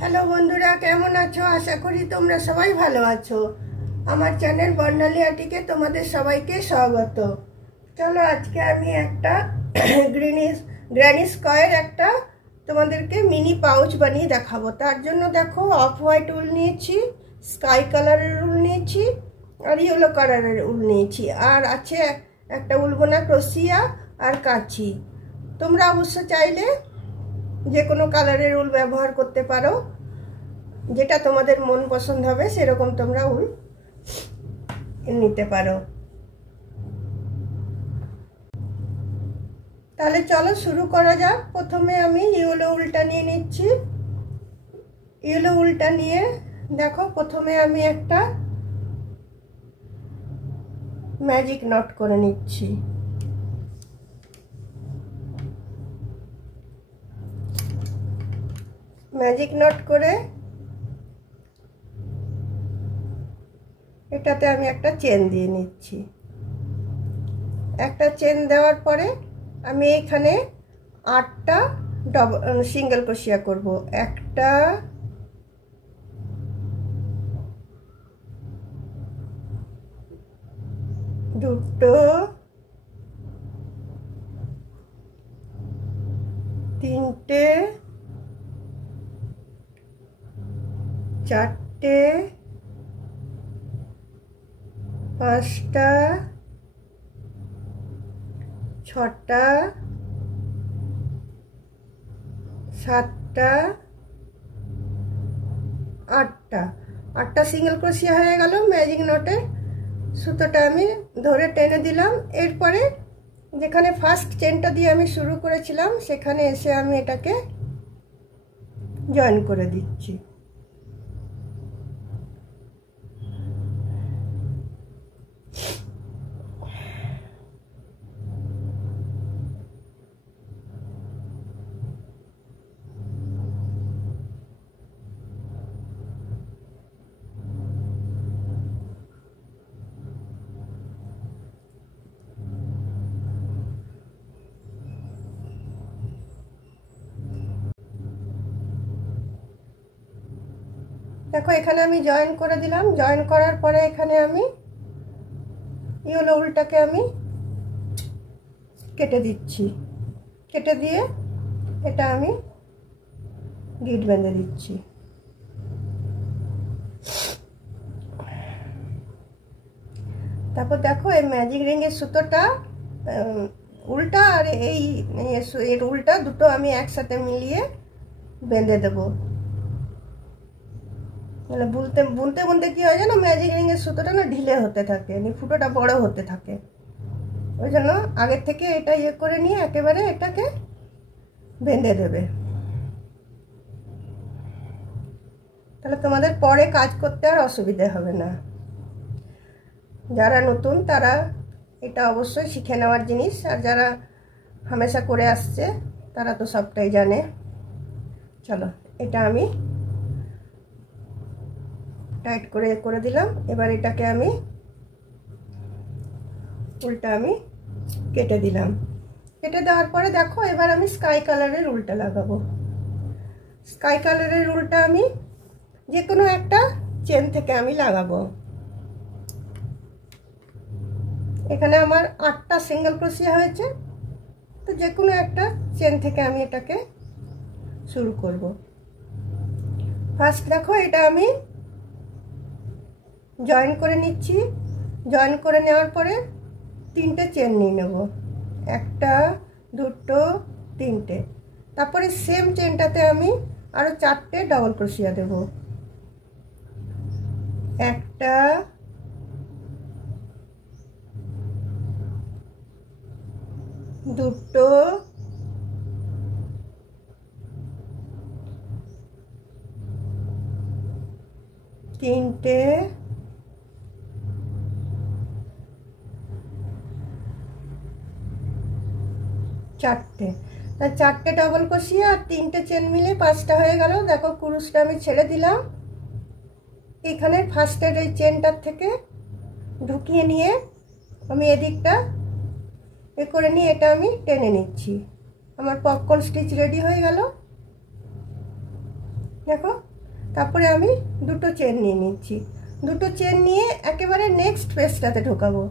Hello বন্ধুরা, কেমন আছো? আশা করি তোমরা সবাই ভালো আছো। আমার চ্যানেল বর্ণালী আটিকে তোমাদের সবাইকে স্বাগত। চলো আজকে আমি একটা গ্র্যানি স্কয়ার একটা তোমাদেরকে মিনি পাউচ বানিয়ে দেখাবো। তার জন্য দেখো, অফ হোয়াইট উল নিয়েছি, স্কাই কালারের উল নিয়েছি, আর ইয়েলো কালারের উল নিয়েছি, আর আছে একটা উলবোনা ক্রোশিয়া আর কাঁচি। তোমরা অবশ্য চাইলে যে কোনো কালারের উল ব্যবহার করতে পারো, যেটা তোমাদের মন পছন্দ হবে সেরকম তোমরা উল নিতে পারো। তাহলে চলো শুরু করা যাক। প্রথমে আমি ইয়েলো উলটা নিয়ে নিচ্ছি। ইয়েলো উলটা নিয়ে দেখো, প্রথমে আমি একটা ম্যাজিক নট করে নিচ্ছি। ম্যাজিক নট করে এটাতে আমি একটা চেন দিয়ে নিচ্ছি। একটা চেন দেওয়ার পরে আমি এখানে 8টা সিঙ্গেল ক্রোশিয়া করব। একটা, দুটো, তিনটে, চারটে, পাঁচটা, ছটা, সাতটা, আটটা সিঙ্গেল ক্রোশিয়া হয়ে গেল। ম্যাজিক নটের সুতোটা আমি ধরে টেনে দিলাম। এরপরে যেখানে ফার্স্ট চেনটা দিয়ে আমি শুরু করেছিলাম সেখানে এসে আমি এটাকে জয়েন করে দিচ্ছি। দেখো, এখানে আমি জয়েন করে দিলাম। জয়েন করার পরে এখানে আমি ইয়েলো উলটাকে আমি কেটে দিচ্ছি। কেটে দিয়ে এটা আমি গিট বেঁধে দিচ্ছি। তারপর দেখো, এই ম্যাজিক রিংয়ের সুতোটা উল্টা আর এর উল্টা দুটো আমি একসাথে মিলিয়ে বেঁধে দেবো। মানে বুনতে বুনতে বুনতে কি হয় জানো, ম্যাজিক রিংয়ের সুতোটা না ঢিলে হতে থাকে, ফুটোটা বড় হতে থাকে। ওই জন্য আগের থেকে এটা ইয়ে করে নিয়ে একেবারে এটাকে বেঁধে দেবে। তাহলে তোমাদের পরে কাজ করতে আর অসুবিধা হবে না। যারা নতুন তারা এটা অবশ্যই শিখে নেওয়ার জিনিস, আর যারা হামেশা করে আসছে তারা তো সবটাই জানে। চলো, এটা আমি টাইট করে দিলাম। এবার এটাকে আমি উলটা আমি কেটে দিলাম। কেটে দেওয়ার পরে দেখো, এবার আমি স্কাই কালারের উলটা লাগাবো। স্কাই কালারের উলটা আমি যে কোনো একটা চেন থেকে আমি লাগাবো। এখানে আমার 8টা সিঙ্গেল ক্রোশিয়া হয়েছে, তো যে কোনো একটা চেন থেকে আমি এটাকে শুরু করব। ফার্স্ট দেখো, এটা আমি জয়েন করে নিচ্ছি। জয়েন করে নেওয়ার পরে 3টে চেন নিয়ে নেব। একটা, দুটো, তিনটে। তারপরে সেম চেনটাতে আমি আরো 4টে ডাবল ক্রোশিয়া দেব। একটা, দুটো, তিনটে, চারটে। তার 4টে ডাবল ক্রোশিয়া আর 3টে চেন মিলে 5টা হয়ে গেল। দেখো, কুরুশটা আমি ছেড়ে দিলাম। এখানে ফার্স্টের এই চেনটার থেকে ঢুকিয়ে নিয়ে আমি এদিকটা এ করে নিয়ে এটা আমি টেনে নিচ্ছি। আমার পপকর্ন স্টিচ রেডি হয়ে গেল। দেখো। তারপরে আমি দুটো চেন নিয়ে নিচ্ছি, দুটো চেন নিয়ে একেবারে নেক্সট পেজটাতে ঢোকাবো,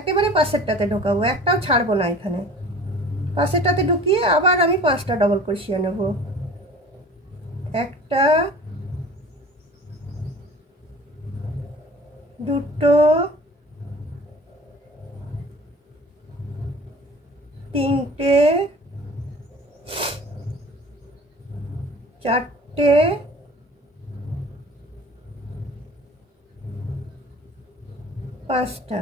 একেবারে পাশেরটাতে ঢোকাবো, একটাও ছাড়বো না। এখানে পাশেরটাতে ঢুকিয়ে আবার আমি 5টা ডবল ক্রোশিয়া নেব। একটা, দুটো, তিনটে, চারটে, পাঁচটা।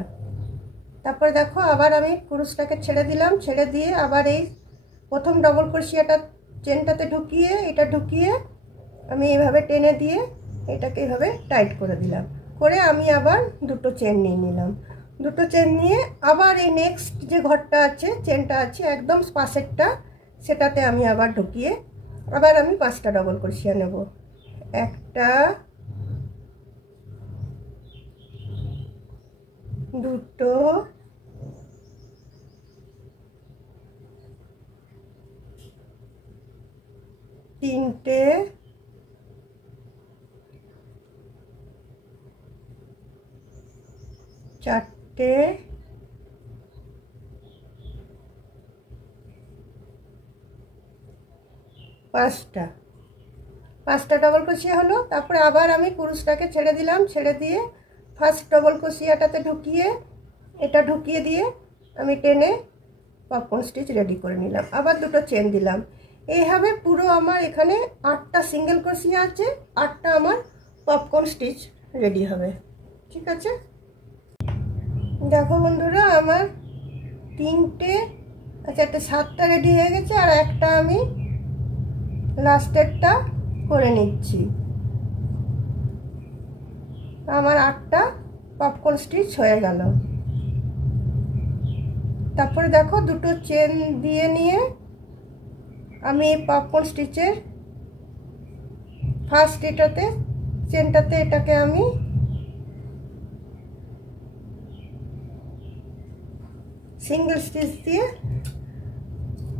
তারপরে দেখো আবার আমি কুরুশটাকে ছেড়ে দিলাম, ছেড়ে দিয়ে আবার এই প্রথম ডবল ক্রোশিয়াটা চেনটাতে ঢুকিয়ে, এটা ঢুকিয়ে আমি এইভাবে টেনে দিয়ে এটাকে এইভাবে টাইট করে দিলাম, করে আমি আবার দুটো চেন নিয়ে নিলাম। দুটো চেন নিয়ে আবার এই নেক্সট যে ঘরটা আছে, চেনটা আছে একদম পাশেরটা, সেটাতে আমি আবার ঢুকিয়ে আবার আমি 5টা ডবল ক্রোশিয়া নেব। একটা, দুটো, তিনটে, চারটে, পাঁচটা। 5টা ডবল ক্রোশিয়া হলো। তারপরে আবার আমি কুরুশটাকে ছেড়ে দিলাম, ছেড়ে দিয়ে ফার্স্ট ডবল ক্রোশিয়াটাতে ঢুকিয়ে, এটা ঢুকিয়ে দিয়ে আমি টেনে পপকর্ন স্টিচ রেডি করে নিলাম। আবার দুটো চেন দিলাম। এইভাবে পুরো আমার এখানে 8টা সিঙ্গেল ক্রোশিয়া আছে, 8টা আমার পপকর্ন স্টিচ রেডি হবে। ঠিক আছে, দেখো বন্ধুরা আমার 3টে, আচ্ছা একটা 7টা রেডি হয়ে গেছে, আর একটা আমি লাস্টেরটা করে নিচ্ছি। আমার 8টা পপকর্ন স্টিচ হয়ে গেল। তারপরে দেখো দুটো চেন দিয়ে নিয়ে আমি পপকর্ন স্টিচের ফার্স্ট এটাতে চেনটাতে এটাকে আমি সিঙ্গেল স্টিচ দিয়ে,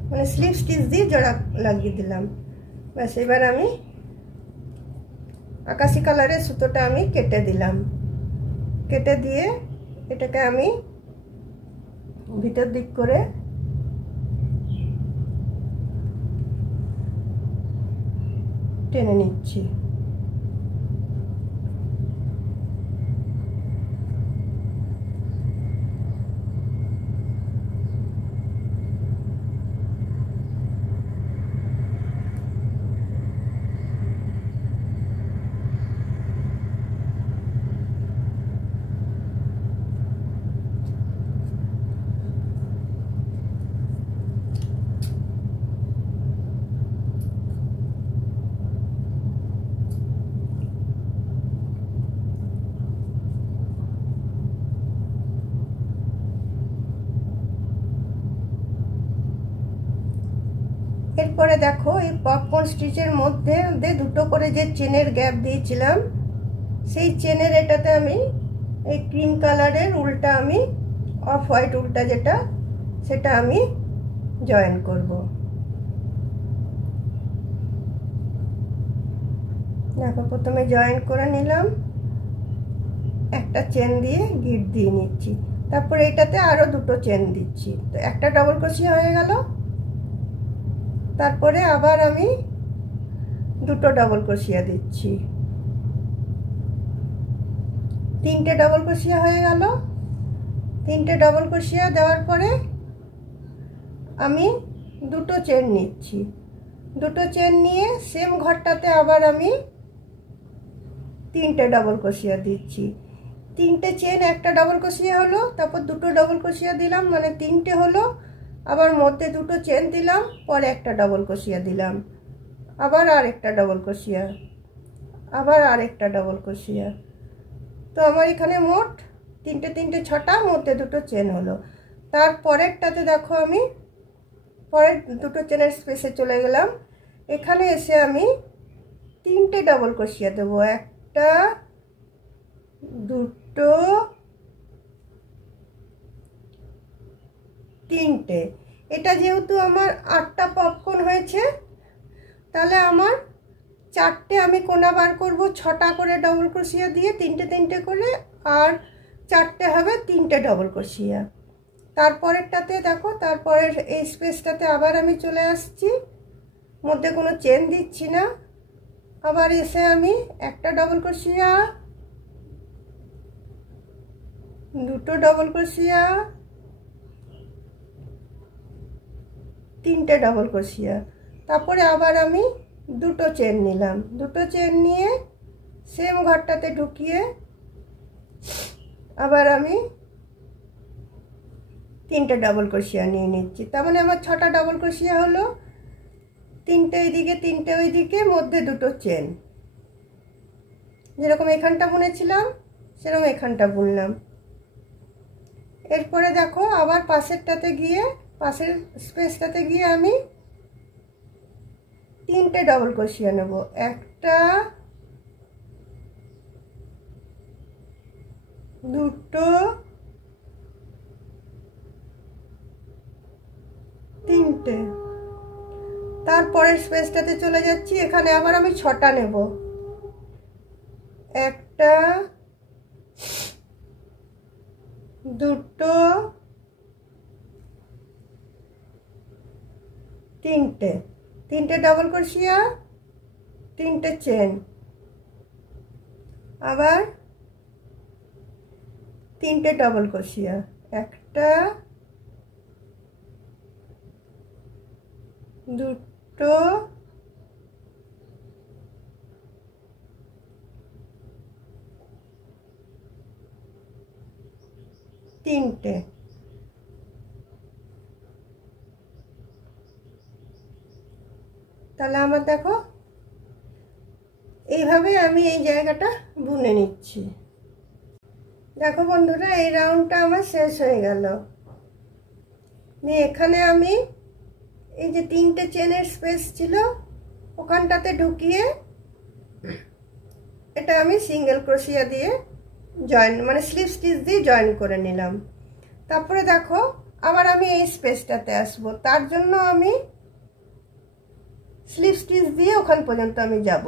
মানে স্লিপ স্টিচ দিয়ে জোড়া লাগিয়ে দিলাম। ব্যাস, এবার আমি আকাশি কালারের সুতোটা আমি কেটে দিলাম। কেটে দিয়ে এটাকে আমি ভিতর দিক করে টেনে নিচ্ছি। এরপরে দেখো এই পপকর্ন স্টিচের মধ্যে দুটো করে যে চেনের গ্যাপ দিয়েছিলাম, সেই চেনের এটাতে আমি এই ক্রিম কালারের উল্টা, আমি অফ হোয়াইট উল্টা যেটা, সেটা আমি জয়েন করব। দেখো প্রথমে জয়েন করে নিলাম, একটা চেন দিয়ে গিট দিয়ে নিচ্ছি। তারপরে এটাতে আরো দুটো চেন দিচ্ছি, তো একটা ডবল ক্রোশিয়া হয়ে গেল। তারপরে আবার আমি দুটো ডবল ক্রোশিয়া দিচ্ছি, 3টে ডবল ক্রোশিয়া হয়ে গেল। 3টে ডবল ক্রোশিয়া দেওয়ার পরে আমি দুটো চেন নিচ্ছি, দুটো চেন নিয়ে সেম ঘরটাতে আবার আমি 3টে ডবল ক্রোশিয়া দিচ্ছি। 3টে চেন, একটা ডবল ক্রোশিয়া হলো, তারপর দুটো ডবল ক্রোশিয়া দিলাম, মানে 3টে হলো। আবার মধ্যে দুটো চেন দিলাম, পরে একটা ডবল ক্রোশিয়া দিলাম, আবার আরেকটা ডবল ক্রোশিয়া, আবার আরেকটা ডবল ক্রোশিয়া। তো আমার এখানে মোট 3টে 6টা, মধ্যে দুটো চেন হলো। তারপরেরটাতে দেখো আমি পরের দুটো চেনের স্পেসে চলে গেলাম। এখানে এসে আমি 3টে ডবল ক্রোশিয়া দেবো, একটা, দুটো, 3টে। এটা যেহেতু আমার 8টা পপকর্ন হয়েছে, তাহলে আমার চারটে আমি কোনা বার করব 6টা করে ডবল ক্রোশিয়া দিয়ে, তিনটে তিনটে করে, আর চারটে হবে 3টে ডবল ক্রোশিয়া। তারপরেরটাতে দেখো, তারপরের এই স্পেসটাতে আবার আমি চলে আসছি, মধ্যে কোনো চেন দিচ্ছি না। আবার এসে আমি একটা ডবল ক্রোশিয়া, দুটো ডবল ক্রোশিয়া, তিনটে ডবল ক্রোশিয়া, তারপরে আবার আমি দুটো চেন নিলাম। দুটো চেন নিয়ে সেম ঘরটাতে ঢুকিয়ে আবার আমি তিনটে ডবল ক্রোশিয়া নিয়ে নিচ্ছি। তার মানে আমার 6টা ডবল ক্রোশিয়া হলো, তিনটে এইদিকে তিনটে ওইদিকে, মধ্যে দুটো চেন। যেরকম এখানটা বুনেছিলাম সেরকম এখানটা বুনলাম। এরপরে দেখো আবার পাশেরটাতে গিয়ে, পাশের স্পেসটাতে গিয়ে আমি তিনটে ডবল ক্রোশিয়া নেব। একটা, দুটো, তিনটে। তারপরের স্পেসটাতে চলে যাচ্ছি, এখানে আবার আমি 6টা নেব। একটা, দুটো, তিনটে, তিনটে ডবল ক্রোশিয়া, তিনটে চেন, আবার তিনটে ডবল ক্রোশিয়া, একটা, দুটো, তিনটে। তাহলে আমার দেখো এইভাবে আমি এই জায়গাটা বুনে নিচ্ছি। দেখো বন্ধুরা, এই রাউন্ডটা আমার শেষ হয়ে গেল। এখানে আমি এই যে তিনটে চেনের স্পেস ছিল ওখানটাতে ঢুকিয়ে এটা আমি সিঙ্গেল ক্রোশিয়া দিয়ে জয়েন, মানে স্লিপ স্টিচ দিয়ে জয়েন করে নিলাম। তারপরে দেখো আবার আমি এই স্পেসটাতে আসবো, তার জন্য আমি স্লিপ স্টিচ দিয়ে ওখান পর্যন্ত আমি যাব।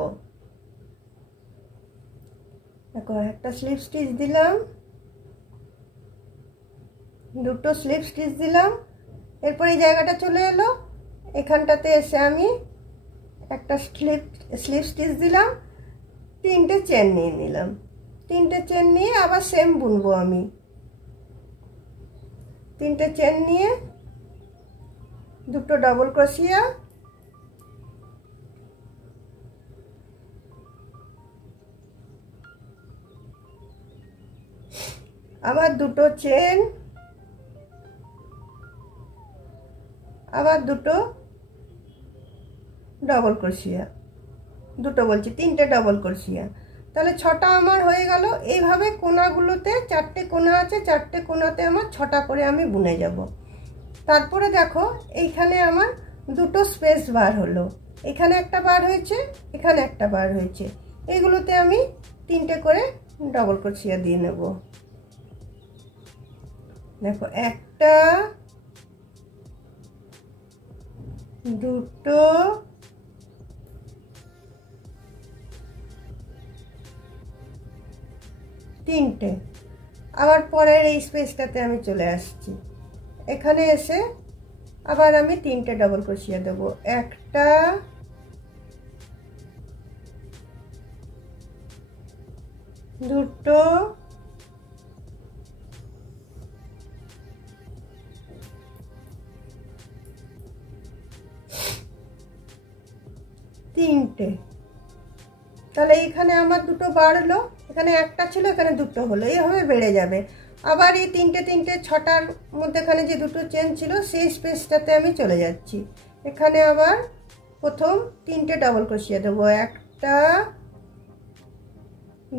দেখো একটা স্লিপ স্টিচ দিলাম, দুটো স্লিপ স্টিচ দিলাম, এরপর এই জায়গাটা চলে এলো, এখানটাতে এসে আমি একটা স্লিপ স্টিচ দিলাম, তিনটে চেন নিয়ে নিলাম। তিনটে চেন নিয়ে আবার সেম বুনবো আমি। তিনটে চেন নিয়ে দুটো ডবল ক্রোশিয়া, আবার দুটো চেন, আবার দুটো ডবল ক্রোশিয়া, দুটো বলছি তিনটে ডবল ক্রোশিয়া। তাহলে 6টা আমার হয়ে গেল। এইভাবে কোনাগুলোতে 4টে কোনা আছে, 4টে কোনাতে আমার 6টা করে আমি বুনে যাব। তারপরে দেখো এইখানে আমার দুটো স্পেস বার হলো, এখানে একটা বার হয়েছে, এখানে একটা বার হয়েছে। এইগুলোতে আমি তিনটে করে ডবল ক্রোশিয়া দিয়ে নেব। দেখো একটা, দুটো, তিনটে। আবার পরের এই স্পেসটাতে আমি চলে আসছি, এখানে এসে আবার আমি তিনটে ডবল ক্রোশিয়া দেব। একটা, দুটো, তিনটে। তাহলে এখানে আমার দুটো বাড়লো, এখানে একটা ছিল, এখানে দুটো হলো, এইভাবে বেড়ে যাবে। আবার এই তিনটে তিনটে 6টার মধ্যেখানে যে দুটো চেন ছিল সেই স্পেসটাতে আমি চলে যাচ্ছি। এখানে আবার প্রথম তিনটে ডবল ক্রোশিয়া দেবো। একটা,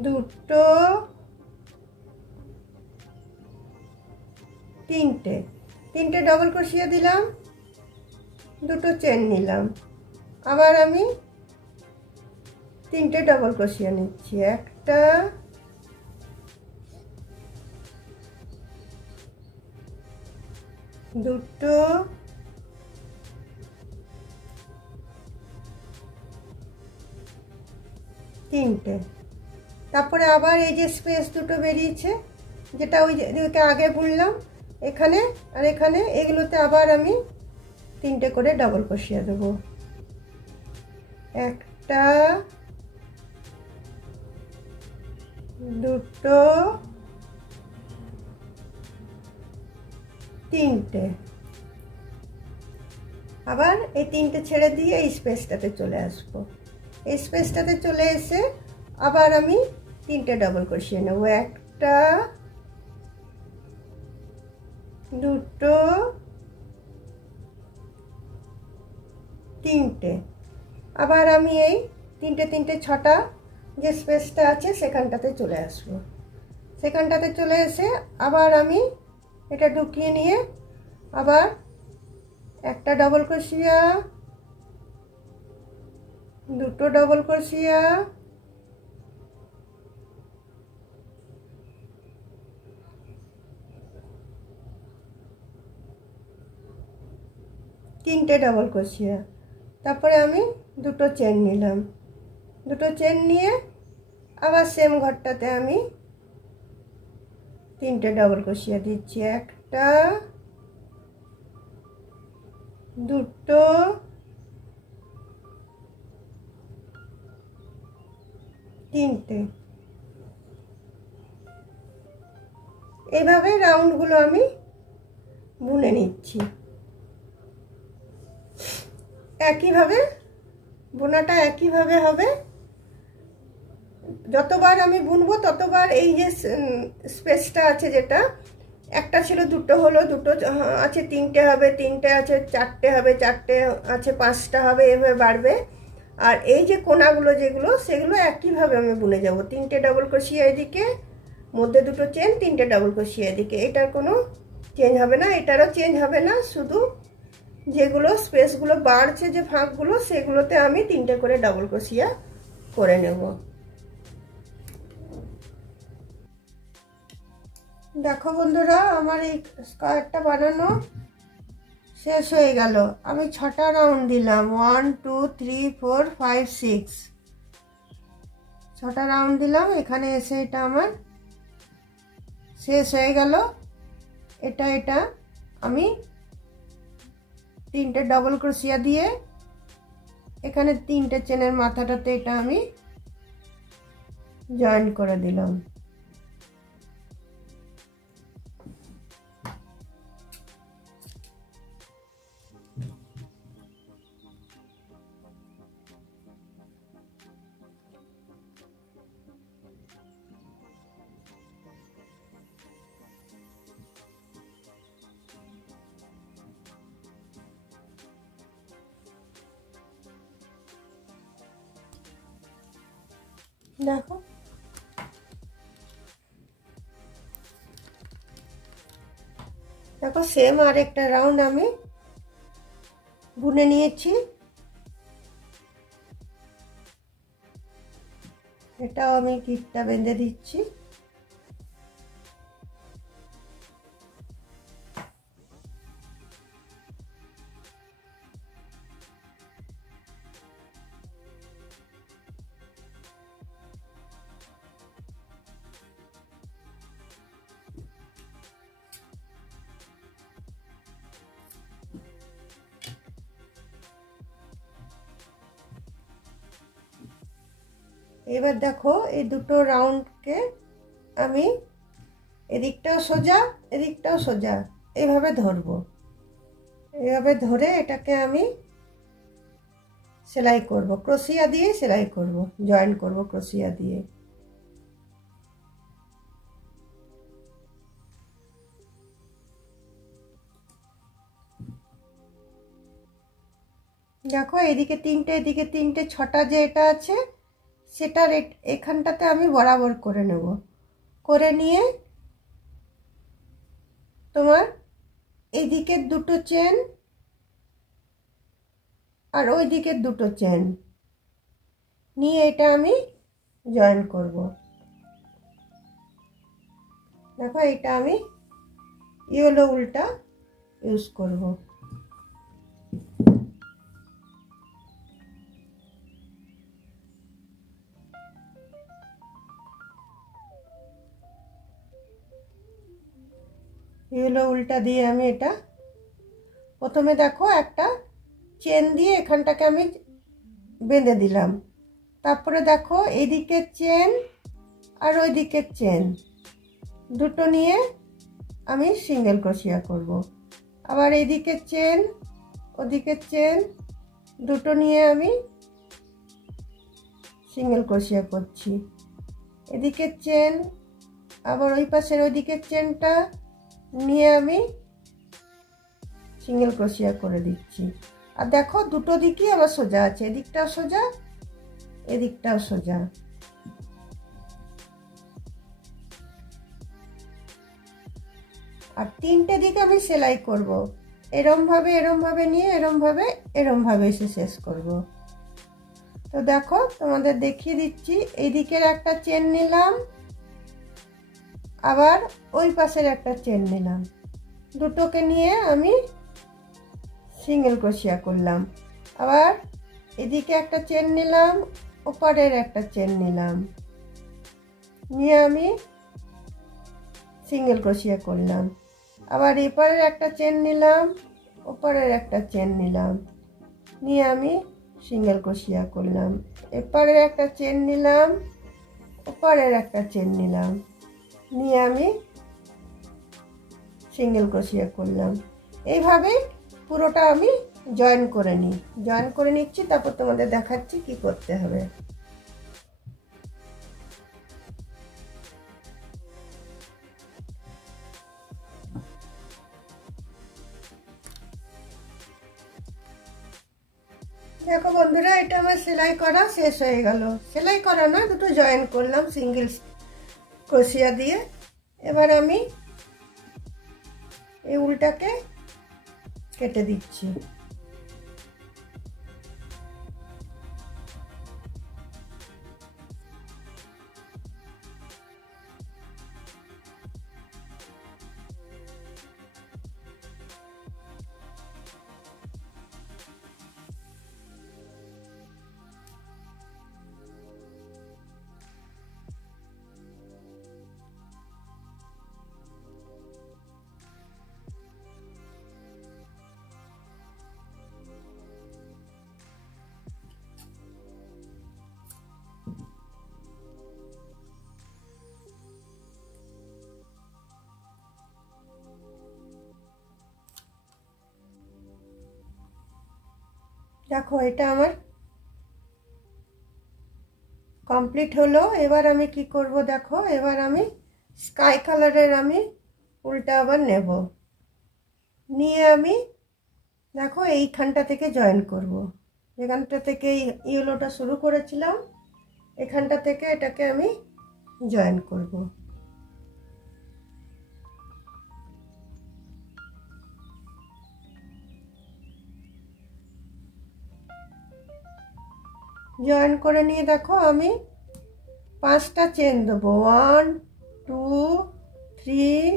দুটো, তিনটে। তিনটে ডবল ক্রোশিয়া দিলাম, দুটো চেন নিলাম, আবার আমি তিনটে ডবল ক্রোশিয়া নিচ্ছি। একটা, দুটো, তিনটে। তারপরে আবার এই যে স্পেস দুটো বেরিয়েছে, যেটা ওই যে আগে বুনলাম এখানে আর এখানে, এগুলোতে আবার আমি তিনটে করে ডবল ক্রোশিয়া দেবো। একটা, দুটো, তিনটে। আবার এই তিনটে ছেড়ে দিয়ে এই স্পেসটাতে চলে আসবো। এই স্পেসটাতে চলে এসে আবার আমি তিনটে ডবল ক্রোশিয়া নেব। একটা, দুটো, তিনটে। আবার আমি এই তিনটে তিনটে ছটা যে স্পেসটা আছে সেখানটাতে চলে আসব। সেখানটাতে চলে এসে আবার আমি এটা ঢুকিয়ে নিয়ে আবার একটা ডবল ক্রোশিয়া, দুটো ডবল ক্রোশিয়া, তিনটে ডবল ক্রোশিয়া। তারপরে আমি দুটো চেন নিলাম। দুটো চেন নিয়ে আবার সেম ঘরটাতে আমি তিনটে ডবল ক্রোশিয়া দিচ্ছি। একটা, দুটো, তিনটে। এইভাবে রাউন্ডগুলো আমি বুনে নিচ্ছি। একইভাবে বোনাটা একইভাবে হবে। যতবার আমি বুনবো ততবার এই যে স্পেসটা আছে, যেটা একটা ছিল দুটো হলো, দুটো আছে তিনটে হবে, তিনটে আছে চারটে হবে, চারটে আছে পাঁচটা হবে, এভাবে বাড়বে। আর এই যে কোনাগুলো যেগুলো, সেগুলো একইভাবে আমি বুনে যাব। তিনটে ডবল ক্রোশিয়া এদিকে, মধ্যে দুটো চেন, তিনটে ডবল ক্রোশিয়া এদিকে। এটার কোনো চেঞ্জ হবে না, এটারও চেঞ্জ হবে না। শুধু যেগুলো স্পেসগুলো বাড়ছে, যে ফাঁকগুলো, সেগুলোতে আমি তিনটে করে ডবল ক্রোশিয়া করে নেব। দেখো বন্ধুরা, আমার এই স্কয়ারটা বানানো শেষ হয়ে গেল। আমি 6টা রাউন্ড দিলাম, 1 2 3 4 5 6, 6টা রাউন্ড দিলাম। এখানে এসে এটা আমার শেষ হয়ে গেল। এটা আমি তিনটে ডবল ক্রোশিয়া দিয়ে এখানে তিনটে চেনের মাথাটাতে এটা আমি জয়েন করে দিলাম। দেখো, দেখো সেম আর একটা রাউন্ড আমি বুনে নিয়েছি। এটাও আমি গিটটা বেঁধে দিচ্ছি। এবার দেখো, এই দুটো রাউন্ডকে আমি এদিকটাও সোজা, এদিকটাও সোজা, এইভাবে ধরবো। এইভাবে ধরে এটাকে আমি সেলাই করব, ক্রোশিয়া দিয়ে সেলাই করব, জয়েন করব ক্রোশিয়া দিয়ে। দেখো, এদিকে তিনটে, এদিকে তিনটে, 6টা যে এটা আছে সেটার এখানটাতে আমি বরাবর করে নেব। করে নিয়ে তোমার এইদিকের দুটো চেন আর ওই দিকের দুটো চেন নিয়ে এটা আমি জয়েন করব। দেখো, এটা আমি ইয়েলো উল্টা ইউজ করব। এগুলো উল্টা দিয়ে আমি এটা প্রথমে দেখো একটা চেন দিয়ে এখানটাকে আমি বেঁধে দিলাম। তারপরে দেখো এইদিকে চেন আর ওই দিকের চেন দুটো নিয়ে আমি সিঙ্গেল ক্রোশিয়া করব। আবার এইদিকে চেন ওদিকে চেন দুটো নিয়ে আমি সিঙ্গেল ক্রোশিয়া করছি। এদিকে চেন আবার ওই পাশের ওইদিকের চেনটা নিয়ে আমি সিঙ্গেল ক্রোশিয়া করে দিচ্ছি। আর দেখো দুটো দিকই আবার সোজা আছে, এদিকটাও সোজা এদিকটাও সোজা। আর তিনটে দিকে আমি সেলাই করব, এরম ভাবে নিয়ে এরম ভাবে এসে শেষ করব। তো দেখো তোমাদের দেখিয়ে দিচ্ছি, এই দিকের একটা চেন নিলাম, আবার ওই পাশের একটা চেন নিলাম, দুটোকে নিয়ে আমি সিঙ্গেল ক্রোশিয়া করলাম। আবার এদিকে একটা চেন নিলাম, ওপারের একটা চেন নিলাম, নিয়ে আমি সিঙ্গেল ক্রোশিয়া করলাম। আবার এপারের একটা চেন নিলাম, ওপারের একটা চেন নিলাম, নিয়ে আমি সিঙ্গেল ক্রোশিয়া করলাম। এপারের একটা চেন নিলাম, ওপারের একটা চেন নিলাম, নিয়ে আমি সিঙ্গেল ক্রোশিয়া করলাম। এইভাবে পুরোটা আমি জয়েন করে নিচ্ছি, তারপর তোমাদের দেখাচ্ছি কি করতে হবে। দেখো বন্ধুরা, এটা আমার সেলাই করা শেষ হয়ে গেল। সেলাই করা না, দুটো জয়েন করলাম সিঙ্গেল ক্রোশিয়া দিয়ে। এবার আমি এই উলটাকে কেটে দিচ্ছি। দেখো এটা আমার কমপ্লিট হলো। এবার আমি কি করব দেখো, এবার আমি স্কাই কালারের আমি উলটা আবার নেব, নিয়ে আমি দেখো এইখানটা থেকে জয়েন করব। যেখানটা থেকে ইয়েলোটা শুরু করেছিলাম এখানটা থেকে এটাকে আমি জয়েন করব। জয়েন করে নিয়ে দেখো আমি 5টা চেন দেবো, 1 2 3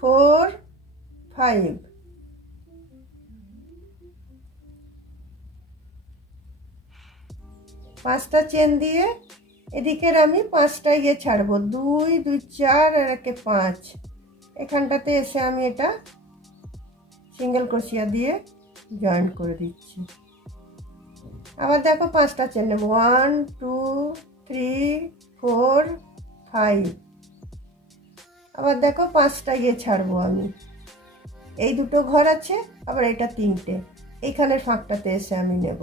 4 5। 5টা চেন দিয়ে এদিকের আমি 5টা ইয়ে ছাড়বো, 2 2 4 আর একে 5। এখানটাতে এসে আমি এটা সিঙ্গেল ক্রোশিয়া দিয়ে জয়েন করে দিচ্ছি। আবার দেখো 5টা চেন নেব, 1 2 3 4 5। আবার দেখো 5টা ইয়ে ছাড়বো আমি, এই দুটো ঘর আছে, আবার এটা 3টে, এইখানের ফাঁকটাতে এসে আমি নেব।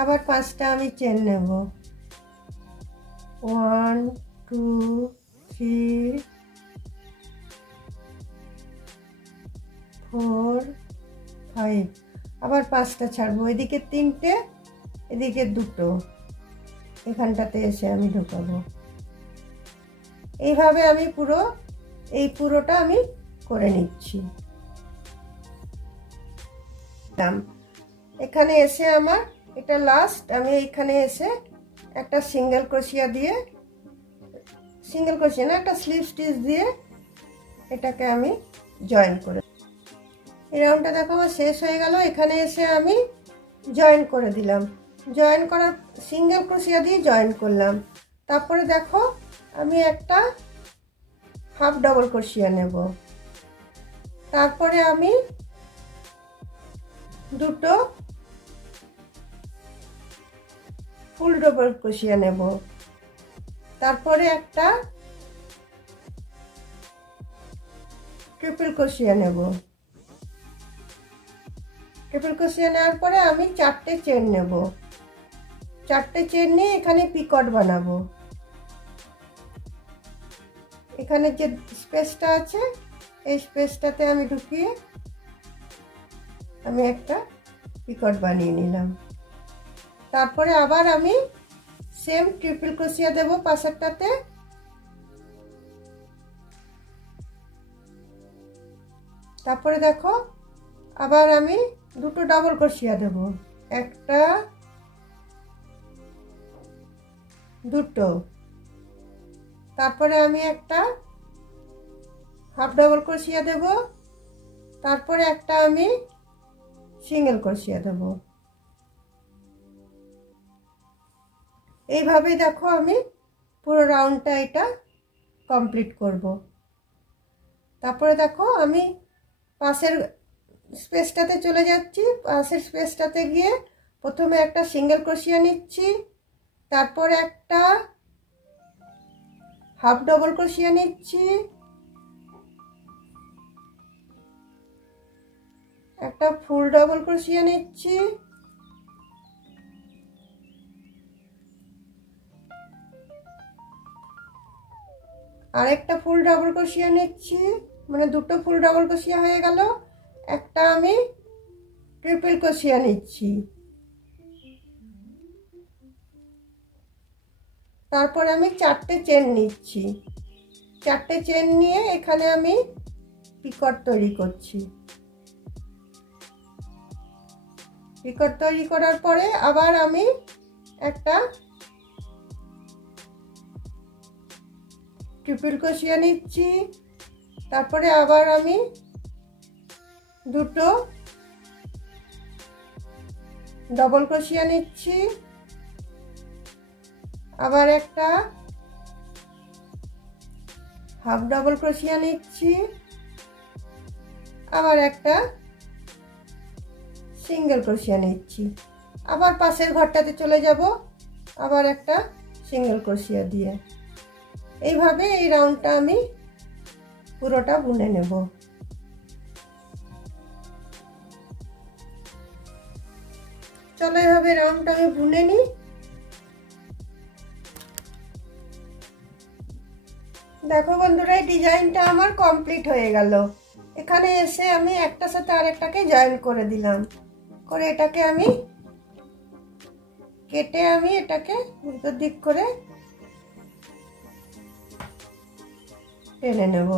আবার 5টা আমি চেন নেব, 1 2 3 4 5। আবার 5টা ছাড়বো, এদিকে 3টে এদিকে 2টো, এখানটাতে এসে আমি ঢোকাবো। এইভাবে আমি পুরোটা আমি করে নিচ্ছি। এখানে এসে আমার এটা লাস্ট, আমি এইখানে এসে একটা সিঙ্গেল ক্রোশিয়া না, একটা স্লিপ স্টিচ দিয়ে এটাকে আমি জয়েন করে, এই রাউন্ডটা দেখো আমার শেষ হয়ে গেল। এখানে এসে আমি জয়েন করে দিলাম। জয়েন করার সিঙ্গেল ক্রোশিয়া দিয়ে জয়েন করলাম। তারপরে দেখো আমি একটা হাফ ডাবল ক্রোশিয়া নেব। তারপরে আমি দুটো ফুল ডাবল ক্রোশিয়া নেব। তারপরে একটা ট্রিপল ক্রোশিয়া নেব। ট্রিপল ক্রোশিয়া নেওয়ার পরে আমি 4টে চেন নেব। 4টে চেন নিয়ে এখানে পিকট বানাবো। এখানে যে স্পেসটা আছে এই স্পেসটাতে আমি ঢুকিয়ে আমি একটা পিকট বানিয়ে নিলাম। তারপরে আবার আমি সেম ট্রিপল ক্রোশিয়া দেব পাশেরটাতে। তারপরে দেখো আবার আমি দুটো ডাবল ক্রোশিয়া দেব, একটা দুটো। তারপরে আমি একটা হাফ ডাবল ক্রোশিয়া দেব। তারপরে একটা আমি সিঙ্গেল ক্রোশিয়া দেব। এইভাবেই দেখো আমি পুরো রাউন্ডটা এটা কমপ্লিট করব। তারপরে দেখো আমি পাশের স্পেসটাতে চলে যাচ্ছি। পাশের স্পেসটাতে গিয়ে প্রথমে একটা সিঙ্গেল ক্রোশিয়া নিচ্ছি, তারপরে একটা হাফ ডাবল ক্রোশিয়া নিচ্ছি, একটা ফুল ডাবল ক্রোশিয়া নিচ্ছি, আরেকটা ফুল ডাবল ক্রোশিয়া নিচ্ছি, মানে দুটো ফুল ডাবল ক্রোশিয়া হয়ে গেল। একটা আমি ট্রিপল ক্রোশিয়া নিচ্ছি। তারপরে আমি 4টে চেন নিচ্ছি। 4টে চেন নিয়ে এখানে আমি পিকট তৈরি করছি। পিকট তৈরি করার পরে আবার আমি একটা ট্রিপল ক্রোশিয়া নিচ্ছি। তারপরে আবার আমি দুটো ডাবল ক্রোশিয়া নিচ্ছি, আবার একটা হাফ ডাবল ক্রোশিয়া নিচ্ছি, আবার একটা সিঙ্গেল ক্রোশিয়া নিচ্ছি। আবার পাশের ঘরটাতে চলে যাব, আবার একটা সিঙ্গেল ক্রোশিয়া দিয়ে। এইভাবে এই রাউন্ডটা আমি পুরোটা বুনে নেব। চলো এইভাবে রাউন্ডটা আমি বুনে নিই। দেখো বন্ধুরা এই ডিজাইনটা আমার কমপ্লিট হয়ে গেল। এখানে এসে আমি একটার সাথে আরেকটাকে জয়েন করে দিলাম, করে এটাকে আমি কেটে আমি এটাকে উল্টো দিক করে টেনে নেব।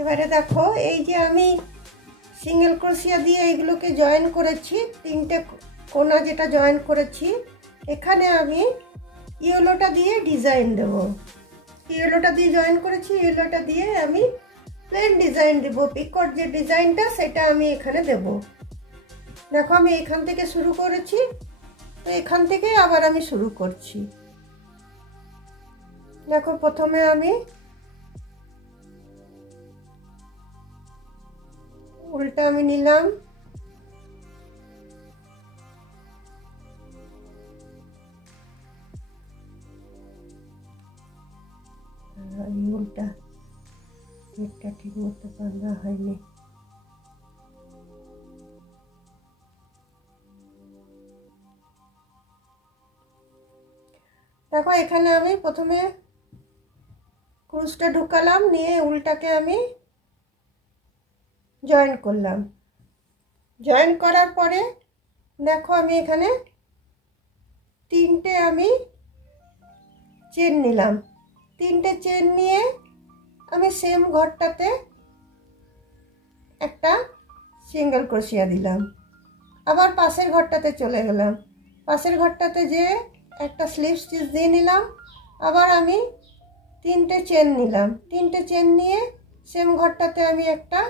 এবারে দেখো এই যে আমি সিঙ্গেল ক্রোশিয়া দিয়ে এইগুলোকে জয়েন করেছি, 3টে কোনা যেটা জয়েন করেছি, এখানে আমি ইয়েলোটা দিয়ে ডিজাইন দেব। ইয়েলোটা দিয়ে জয়েন করেছি, ইয়েলোটা দিয়ে আমি প্লেন ডিজাইন দেব। পিকট যে ডিজাইনটা সেটা আমি এখানে দেব। দেখো আমি এখান থেকে শুরু করেছি, তো এখান থেকে আবার আমি শুরু করছি। দেখো প্রথমে আমি উল্টা আমি নিলাম, উল্টা এটা ঠিক মতো বাঁধা হয়নি। দেখো এখানে আমি প্রথমে ক্রুশটা ঢুকালাম, নিয়ে উল্টাকে আমি জয়েন করলাম। জয়েন করার পরে দেখো আমি এখানে 3টে আমি চেন নিলাম। 3টে চেন নিয়ে আমি সেম ঘরটাতে একটা সিঙ্গেল ক্রোশিয়া দিলাম। আবার পাশের ঘরটাতে চলে গেলাম। পাশের ঘরটাতে যে একটা স্লিপ স্টিচ দিয়ে নিলাম। আবার আমি 3টে চেন নিলাম। 3টে চেন নিয়ে সেম ঘরটাতে আমি একটা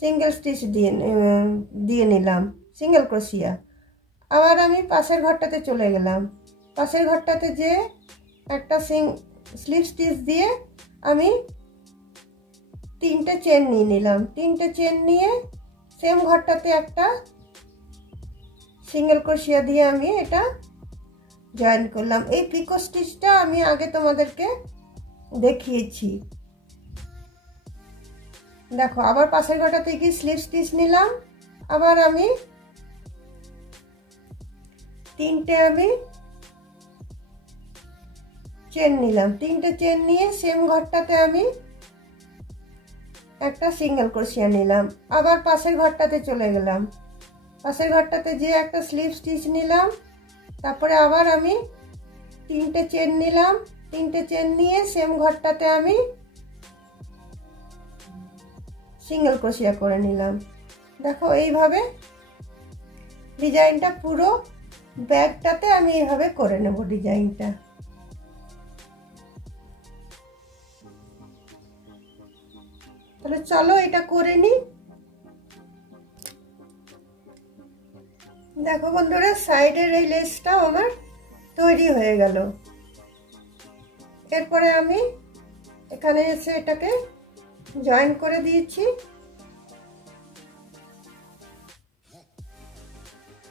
সিঙ্গেল স্টিচ দিয়ে নিলাম, সিঙ্গেল ক্রোশিয়া। আবার আমি পাশের ঘরটাতে চলে গেলাম। পাশের ঘরটাতে যে একটা স্লিপ স্টিচ দিয়ে আমি 3টে চেন নিয়ে নিলাম। 3টে চেন নিয়ে সেম ঘরটাতে একটা সিঙ্গেল ক্রোশিয়া দিয়ে আমি এটা জয়েন করলাম। এই পিকো স্টিচটা আমি আগে তোমাদেরকে দেখিয়েছি। দেখো, আবার পাশের ঘরটাতে কি স্লিপ স্টিচ নিলাম। আবার আমি 3টে আমি চেন নিলাম। 3টে চেন নিয়ে সেম ঘরটাতে আমি একটা সিঙ্গেল ক্রোশিয়া নিলাম। আবার পাশের ঘরটাতে চলে গেলাম। পাশের ঘরটাতে যে একটা স্লিপ স্টিচ নিলাম। তারপরে আবার আমি 3টে চেন নিলাম। 3টে চেন নিয়ে সেম ঘরটাতে আমি সিঙ্গেল ক্রোশিয়া করে নিলাম। দেখো, এইভাবে ডিজাইনটা পুরো ব্যাগটাতে আমি এইভাবে করে নেব ডিজাইনটা। তাহলে চলো এটা করে নিই। দেখো বন্ধুরা, সাইডের এই লেসটাও আমার তৈরি হয়ে গেল। এরপরে আমি এখানে এসে এটাকে জয়েন করে দিয়েছি।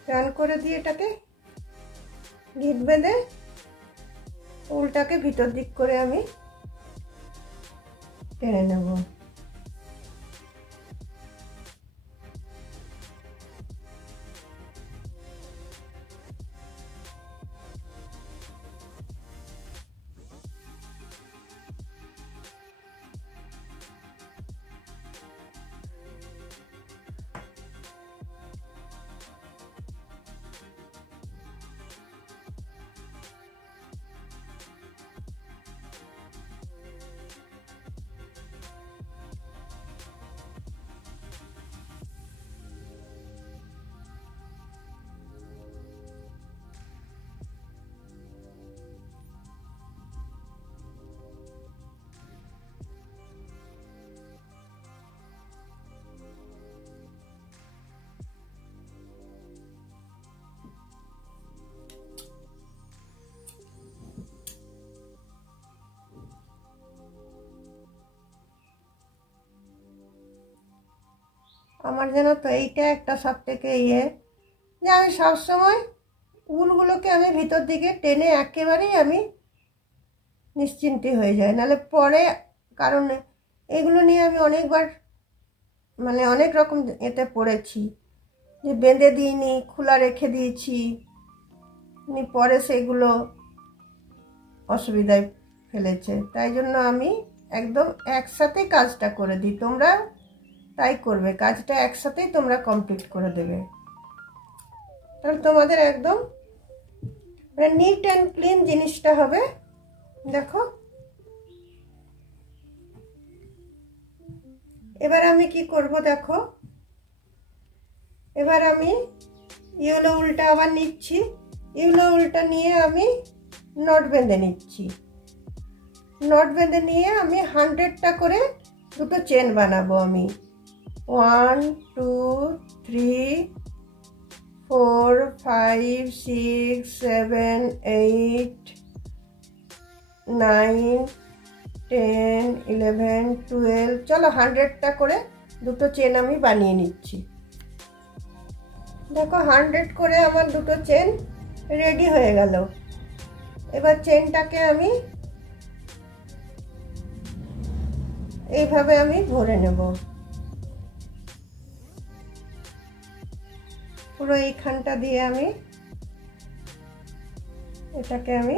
জয়েন করে দিয়ে এটাকে গিট বেঁধে উলটাকে ভিতর দিক করে আমি টেনে নেব। আমার যেন তো এইটা একটা সব থেকে যে আমি সবসময় উলগুলোকে আমি ভিতর দিকে টেনে একেবারেই আমি নিশ্চিন্তে হয়ে যায়, নাহলে পরে, কারণ এগুলো নিয়ে আমি অনেকবার অনেক রকম এতে পড়েছি যে বেঁধে দিইনি, খোলা রেখে দিয়েছি, পরে সেগুলো অসুবিধায় ফেলেছে। তাই জন্য আমি একদম একসাথে কাজটা করে দিই। তোমরা তাই করবে, কাজটা একসাথেই তোমরা কমপ্লিট করে দেবে, তাহলে তোমাদের একদম নিট অ্যান্ড ক্লিন জিনিসটা হবে। দেখো, এবার আমি কি করব, দেখো এবার আমি ইয়েলো উলটা আবার নিচ্ছি। ইয়েলো উলটা নিয়ে আমি নট বেঁধে নিচ্ছি। নট বেঁধে নিয়ে আমি 100টা করে দুটো চেন বানাবো। আমি 1 2 3 4 5 6 7 8 9 10 11 12, চলো 100টা করে দুটো চেন আমি বানিয়ে নিচ্ছি। দেখো, 100 করে আমার দুটো চেন রেডি হয়ে গেল। এবার চেনটাকে আমি এইভাবে আমি ভরে নেব। পুরো এইখানটা দিয়ে আমি এটাকে আমি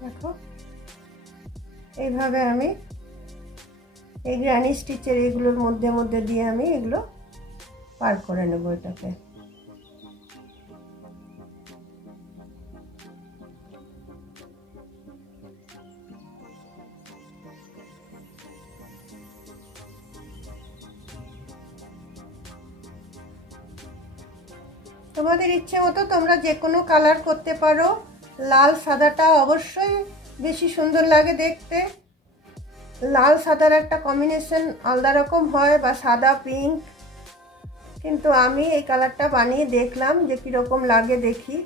দেখো এইভাবে আমি এই গ্রানি স্টিচের এগুলোর মধ্যে দিয়ে আমি এগুলো পার করে নেব এটাকে। তোমাদের ইচ্ছে মতো তোমরা যে কোনো কালার করতে পারো। লাল সাদাটা অবশ্যই বেশি সুন্দর লাগে দেখতে। লাল সাদার একটা কম্বিনেশন আলাদা রকম হয়, বা সাদা পিঙ্ক। কিন্তু আমি এই কালারটা বানিয়ে দেখলাম যে কীরকম লাগে দেখি,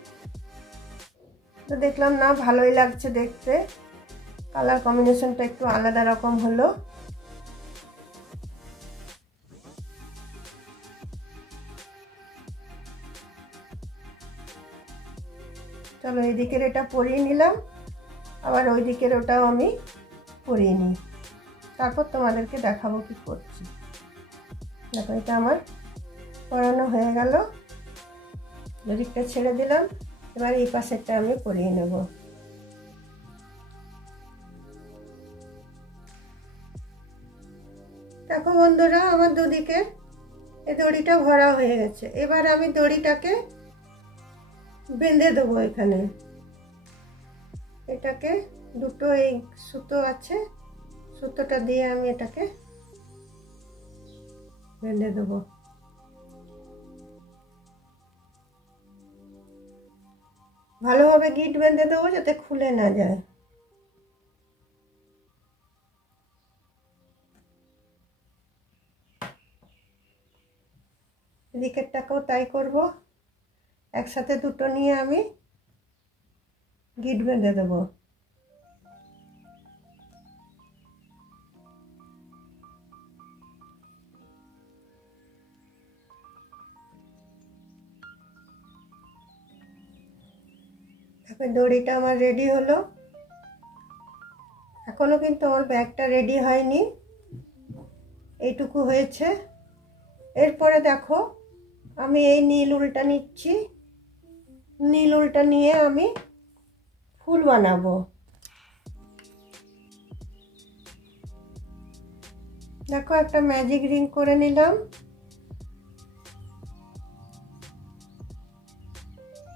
তো দেখলাম না ভালোই লাগছে দেখতে। কালার কম্বিনেশনটা একটু আলাদা রকম হলো। চলো এই দিকের এটা পরিয়ে নিলাম, আবার ওই দিকের ওটাও আমি পরিয়ে নিই, তারপর তোমাদেরকে দেখাবো কি করছি। দেখো এটা আমার পরানো হয়ে গেল, ওদিকটা ছেড়ে দিলাম। এবার এই পাশেরটা আমি পরিয়ে নেব। দেখো বন্ধুরা, আমার দুদিকে এই দড়িটা ভরা হয়ে গেছে। এবার আমি দড়িটাকে বেঁধে দেবো এখানে। এটাকে দুটো এই সুতো আছে, সুতোটা দিয়ে আমি এটাকে বেঁধে দেবো। ভালোভাবে গিট বেঁধে দেবো যাতে খুলে না যায়। এদিকেরটাকেও তাই করব। একসাথে দুটো নিয়ে আমি গিট বেঁধে দেবো। তারপর দড়িটা আমার রেডি হলো। এখনো কিন্তু আমার ব্যাগটা রেডি হয়নি, এইটুকু হয়েছে। এরপরে দেখো আমি এই নীল উলটা নিচ্ছি। নীল উলটা নিয়ে আমি ফুল বানাবো। দেখো একটা ম্যাজিক রিং করে নিলাম।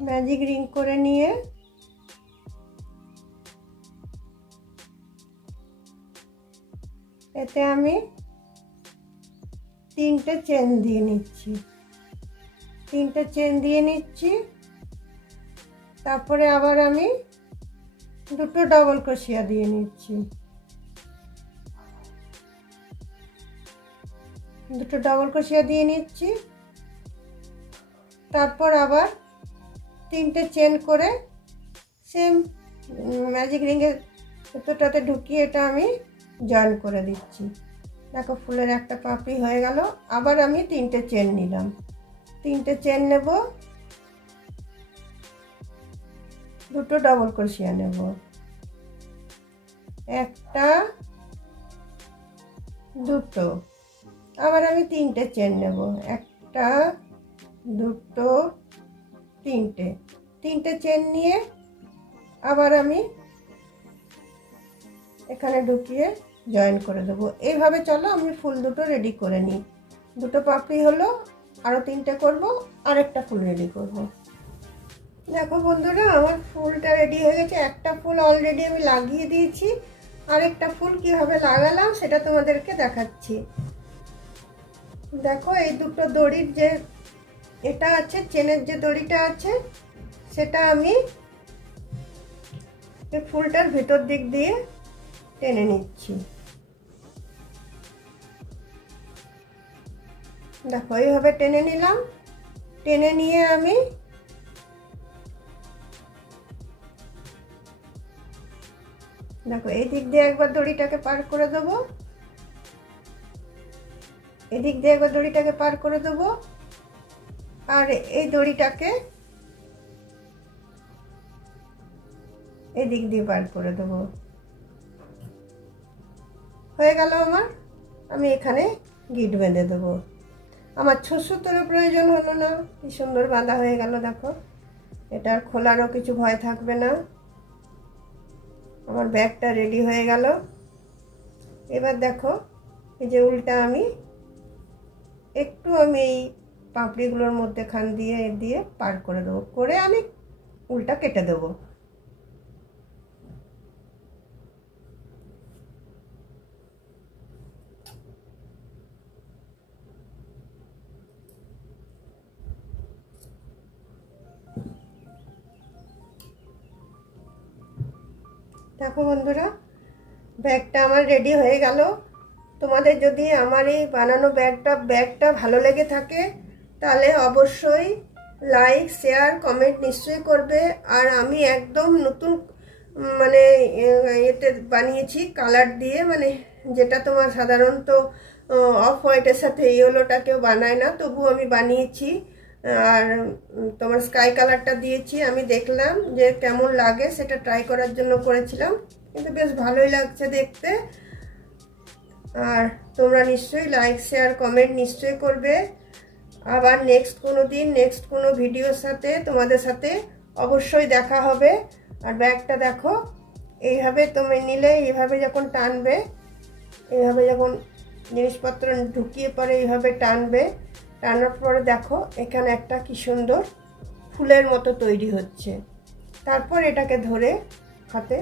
ম্যাজিক রিং করে নিয়ে এতে আমি তিনটে চেন দিয়ে নিচ্ছি। তিনটে চেন দিয়ে নিচ্ছি। তারপরে আবার আমি দুটো ডবল ক্রোশিয়া দিয়ে নিচ্ছি। দুটো ডবল ক্রোশিয়া দিয়ে নিচ্ছি। তারপর আবার তিনটে চেন করে সেম ম্যাজিক রিংয়ের সুতোটাতে ঢুকিয়ে এটা আমি জয়েন করে দিচ্ছি। দেখো ফুলের একটা পাপড়ি হয়ে গেল। আবার আমি তিনটে চেন নিলাম। তিনটে চেন নেব, দুটো ডবল ক্রোশিয়া নেব, একটা দুটো, আবার আমি তিনটে চেন নেব, একটা দুটো তিনটে। তিনটে চেন নিয়ে আবার আমি এখানে ঢুকিয়ে জয়েন করে দেবো। এইভাবে চলো আমি ফুল দুটো রেডি করে নিই। দুটো পাপড়ি হলো, আরও তিনটে করব, আরেকটা ফুল রেডি করব। দেখো বন্ধুরা, আমার ফুলটা রেডি হয়ে গেছে। একটা ফুল অলরেডি আমি লাগিয়ে দিয়েছি, আরেকটা ফুল কিভাবে লাগালাম সেটা তোমাদেরকে দেখাচ্ছি। দেখো এই দুটো দড়ির যে এটা আছে, চেনের যে দড়িটা আছে, সেটা আমি এই ফুলটার ভেতর দিক দিয়ে টেনে নিচ্ছি। দেখো এইভাবে টেনে নিলাম। টেনে নিয়ে আমি দেখো এই দিক দিয়ে একবার দড়িটাকে পার করে দেবো, এদিক দিয়ে একবার দড়িটাকে পার করে দেবো, আর এই দড়িটাকে এদিক দিয়ে পার করে দেবো। হয়ে গেল আমার। আমি এখানে গিট বেঁধে দেবো। আমার সুতোরও প্রয়োজন হলো না, কি সুন্দর বাঁধা হয়ে গেল। দেখো এটা আর খোলারও কিছু ভয় থাকবে না। আমার ব্যাগটা রেডি হয়ে গেল। এবার দেখো এই যে উল্টা আমি একটু এই পাপড়িগুলোর মধ্যে খান দিয়ে দিয়ে পার করে দেবো, করে আমি উল্টা কেটে দেবো। দেখো বন্ধুরা, ব্যাগটা আমার রেডি হয়ে গেল। তোমাদের যদি আমার এই বানানো ব্যাগটা ভালো লেগে থাকে তাহলে অবশ্যই লাইক শেয়ার কমেন্ট নিশ্চয়ই করবে। আর আমি একদম নতুন মানে এতে বানিয়েছি কালার দিয়ে, মানে যেটা তোমার সাধারণত অফ হোয়াইটের সাথে ইয়েলোটা কেউ বানায় না, তবু আমি বানিয়েছি। আর তোমার স্কাই কালারটা দিয়েছি। আমি দেখলাম যে কেমন লাগে, সেটা ট্রাই করার জন্য করেছিলাম, কিন্তু বেশ ভালোই লাগছে দেখতে। আর তোমরা নিশ্চয়ই লাইক শেয়ার কমেন্ট নিশ্চয়ই করবে। আবার নেক্সট কোনো দিন নেক্সট কোনো ভিডিওর সাথে তোমাদের সাথে অবশ্যই দেখা হবে। আর ব্যাগটা দেখো, এইভাবে তুমি নিলে এইভাবে যখন টানবে, এইভাবে যখন জিনিসপত্র ঢুকিয়ে পরে এইভাবে টানবে, টানার পরে দেখো এখানে একটা কি সুন্দর ফুলের মতো তৈরি হচ্ছে। তারপর এটাকে ধরে হাতে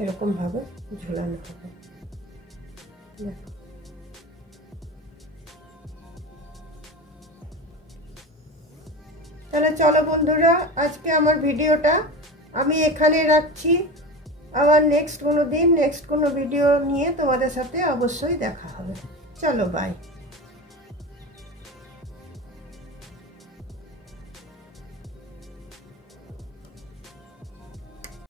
এরকমভাবে ঝোলানো হবে। দেখো, তাহলে চলো বন্ধুরা, আজকে আমার ভিডিওটা আমি এখানে রাখছি। আবার নেক্সট কোনো দিন নেক্সট কোনো ভিডিও নিয়ে তোমাদের সাথে অবশ্যই দেখা হবে। চলো বাই।